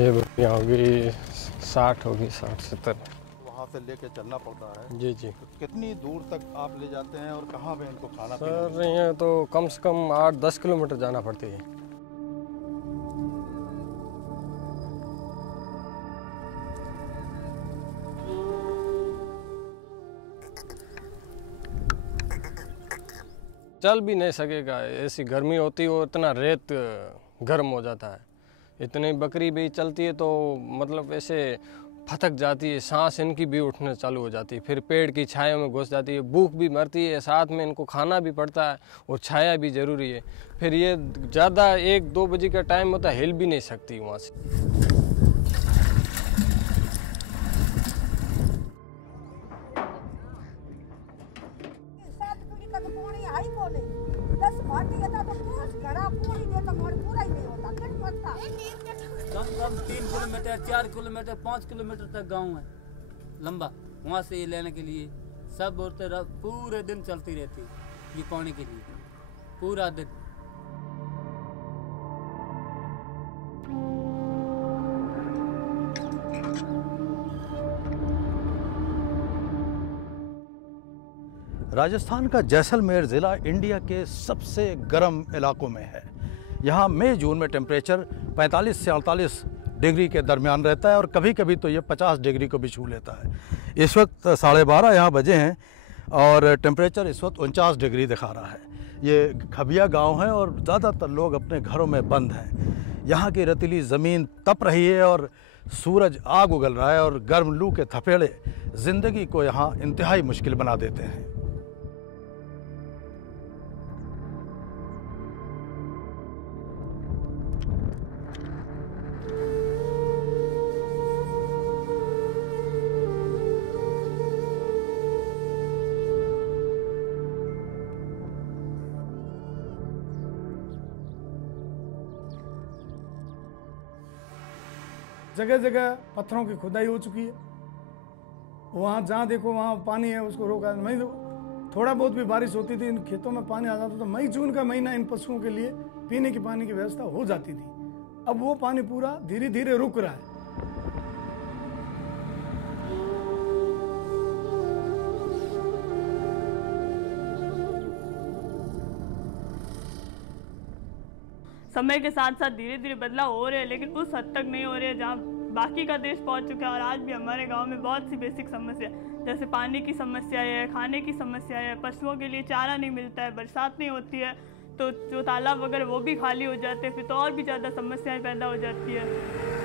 ये बकरियाँ होगी 60 होगी 60-70। वहाँ से लेके चलना पड़ता है। जी जी। तो कितनी दूर तक आप ले जाते हैं और कहाँ पे इनको खाना सर यहाँ तो कम से कम 8-10 किलोमीटर जाना पड़ती है। चल भी नहीं सकेगा, ऐसी गर्मी होती है, वो इतना रेत गर्म हो जाता है। इतनी बकरी भी चलती है तो मतलब ऐसे फटक जाती है, सांस इनकी भी उठने चालू हो जाती है, फिर पेड़ की छाया में घुस जाती है, भूख भी मरती है, साथ में इनको खाना भी पड़ता है और छाया भी ज़रूरी है। फिर ये ज़्यादा 1-2 बजे का टाइम होता है, हिल भी नहीं सकती वहाँ से। कम 3 किलोमीटर 4 किलोमीटर 5 किलोमीटर तक गांव है लंबा। वहाँ से ये लेने के लिए सब औरतें पूरे दिन चलती रहती ये पानी के लिए, पूरा दिन। राजस्थान का जैसलमेर ज़िला इंडिया के सबसे गर्म इलाकों में है। यहाँ मई जून में टेम्परेचर 45 से 48 डिग्री के दरमियान रहता है और कभी कभी तो ये 50 डिग्री को भी छू लेता है। इस वक्त 12:30 यहाँ बजे हैं और टेम्परेचर इस वक्त 49 डिग्री दिखा रहा है। ये खबिया गांव है और ज़्यादातर लोग अपने घरों में बंद हैं। यहाँ की रेतीली ज़मीन तप रही है और सूरज आग उगल रहा है और गर्म लू के थपेड़े ज़िंदगी को यहाँ इंतहाई मुश्किल बना देते हैं। जगह जगह पत्थरों की खुदाई हो चुकी है। वहाँ जहाँ देखो वहाँ पानी है, उसको रोका नहीं। थोड़ा बहुत भी बारिश होती थी, इन खेतों में पानी आ जाता तो मई जून का महीना इन पशुओं के लिए पीने की पानी की व्यवस्था हो जाती थी। अब वो पानी पूरा धीरे धीरे रुक रहा है। समय के साथ साथ धीरे धीरे बदलाव हो रहे हैं, लेकिन उस हद तक नहीं हो रहे जहाँ बाकी का देश पहुँच चुका है। और आज भी हमारे गांव में बहुत सी बेसिक समस्या जैसे पानी की समस्या है, खाने की समस्या है, पशुओं के लिए चारा नहीं मिलता है, बरसात नहीं होती है तो जो तालाब वगैरह वो भी खाली हो जाते हैं, फिर तो और भी ज़्यादा समस्याएं पैदा हो जाती है।